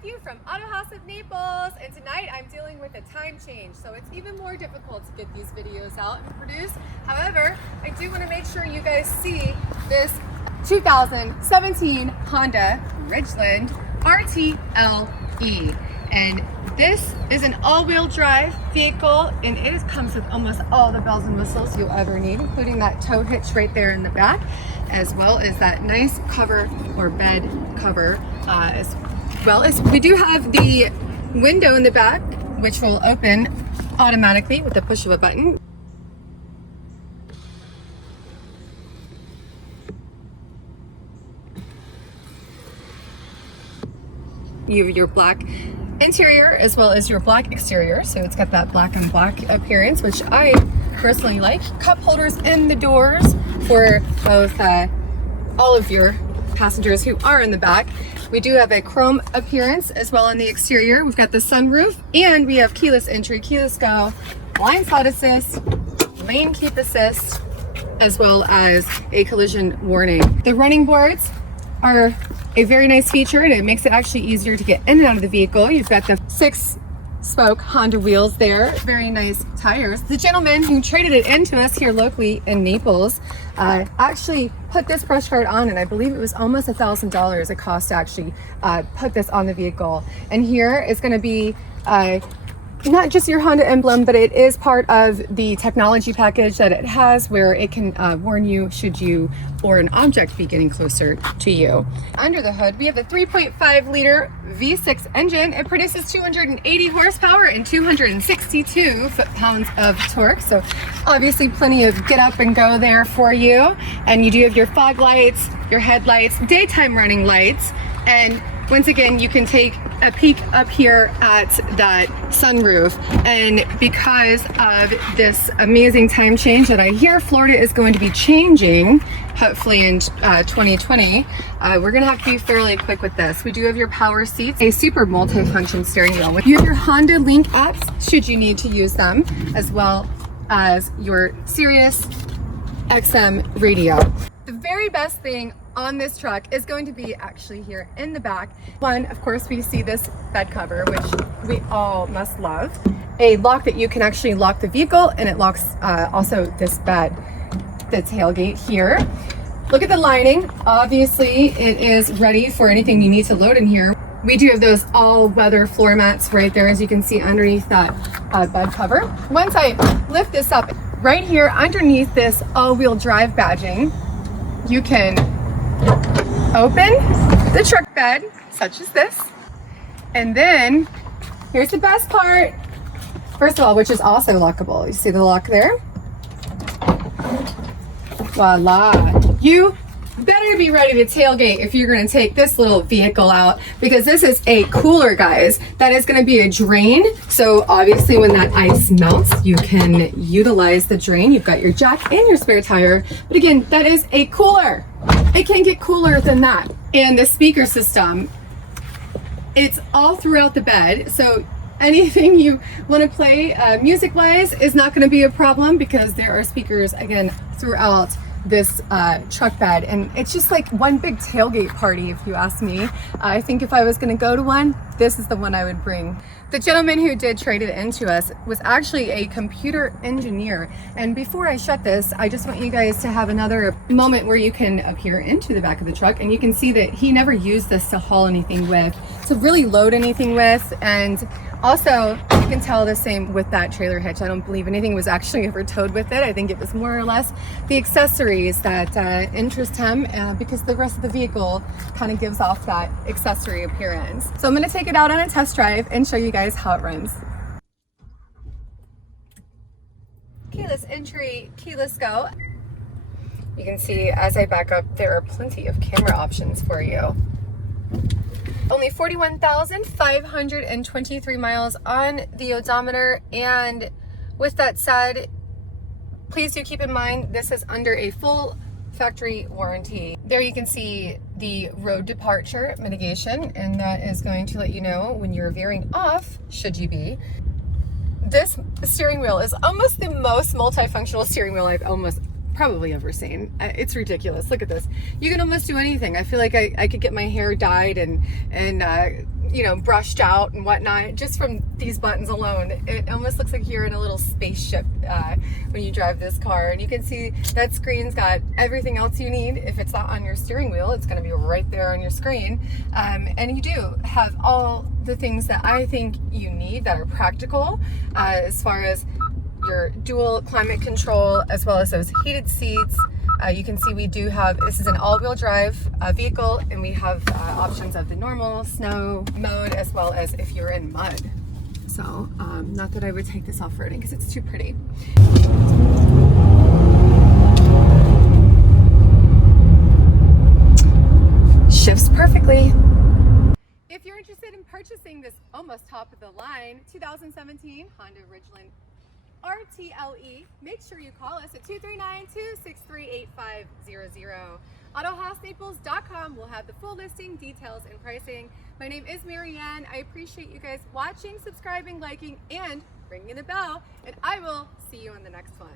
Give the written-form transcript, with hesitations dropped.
with you from Autohaus of Naples, and tonight I'm dealing with a time change, so it's even more difficult to get these videos out and produce. However, I do want to make sure you guys see this 2017 Honda Ridgeline RTL-E, and this is an all-wheel drive vehicle, and it comes with almost all the bells and whistles you'll ever need, including that tow hitch right there in the back, as well as that nice cover or bed cover, as well as we do have the window in the back, which will open automatically with the push of a button. You have your black interior as well as your black exterior, so it's got that black and black appearance, which I personally like. Cup holders in the doors for both all of your passengers who are in the back. We do have a chrome appearance as well on the exterior. We've got the sunroof, and we have keyless entry, keyless go, blind spot assist, lane keep assist, as well as a collision warning. The running boards are a very nice feature, and it makes it actually easier to get in and out of the vehicle. You've got the 6-spoke Honda wheels there, very nice tires. The gentleman who traded it into us here locally in Naples actually put this brush guard on, and I believe it was almost $1,000 it cost to actually put this on the vehicle. And here is going to be not just your Honda emblem, but it is part of the technology package that it has, where it can warn you should you or an object be getting closer to you. Under the hood, we have a 3.5 liter V6 engine. It produces 280 horsepower and 262 foot-pounds of torque. So obviously plenty of get up and go there for you. And you do have your fog lights, your headlights, daytime running lights, and once again, you can take a peek up here at that sunroof. And because of this amazing time change that I hear Florida is going to be changing, hopefully in 2020, we're gonna have to be fairly quick with this. We do have your power seats, a super multi-function steering wheel. You have your Honda Link apps, should you need to use them, as well as your Sirius XM radio. The very best thing on this truck is going to be actually here in the back. One, of course, we see this bed cover, which we all must love. A lock that you can actually lock the vehicle, and it locks also this bed, the tailgate here. Look at the lining. Obviously, it is ready for anything you need to load in here. We do have those all-weather floor mats right there, as you can see underneath that bed cover. Once I lift this up, right here underneath this all-wheel drive badging, you can open the truck bed, such as this. And then, here's the best part. First of all, which is also lockable. You see the lock there? Voila. You better be ready to tailgate if you're going to take this little vehicle out, because this is a cooler, guys. That is going to be a drain. So obviously when that ice melts, you can utilize the drain. You've got your jack and your spare tire. But again, that is a cooler. It can't get cooler than that. And the speaker system, it's all throughout the bed. So anything you want to play music-wise is not going to be a problem, because there are speakers, again, throughout this truck bed, and it's just like one big tailgate party, if you ask me. I think if I was going to go to one, this is the one I would bring. The gentleman who did trade it into us was actually a computer engineer, and before I shut this, I just want you guys to have another moment where you can appear into the back of the truck, and you can see that he never used this to haul anything with, to really load anything with. And also, you can tell the same with that trailer hitch. I don't believe anything was actually ever towed with it. I think it was more or less the accessories that interest him, because the rest of the vehicle kind of gives off that accessory appearance. So I'm going to take it out on a test drive and show you guys how it runs. Keyless entry, keyless go. You can see as I back up, there are plenty of camera options for you. Only 41,523 miles on the odometer, and with that said, please do keep in mind this is under a full factory warranty. There you can see the road departure mitigation, and that is going to let you know when you're veering off, should you be. This steering wheel is almost the most multifunctional steering wheel I've probably ever seen. It's ridiculous. Look at this. You can almost do anything. I feel like I could get my hair dyed and you know, brushed out and whatnot. Just from these buttons alone, it almost looks like you're in a little spaceship when you drive this car. And you can see that screen's got everything else you need. If it's not on your steering wheel, it's going to be right there on your screen. And you do have all the things that I think you need that are practical, as far as your dual climate control, as well as those heated seats. You can see we do have, this is an all-wheel drive vehicle, and we have options of the normal snow mode, as well as if you're in mud. So, not that I would take this off-roading because it's too pretty. Shifts perfectly. If you're interested in purchasing this almost top of the line 2017 Honda Ridgeline RTL-E, make sure you call us at 239-263-8500. Autohausnaples.com will have the full listing, details, and pricing. My name is Marianne. I appreciate you guys watching, subscribing, liking, and ringing the bell, and I will see you on the next one.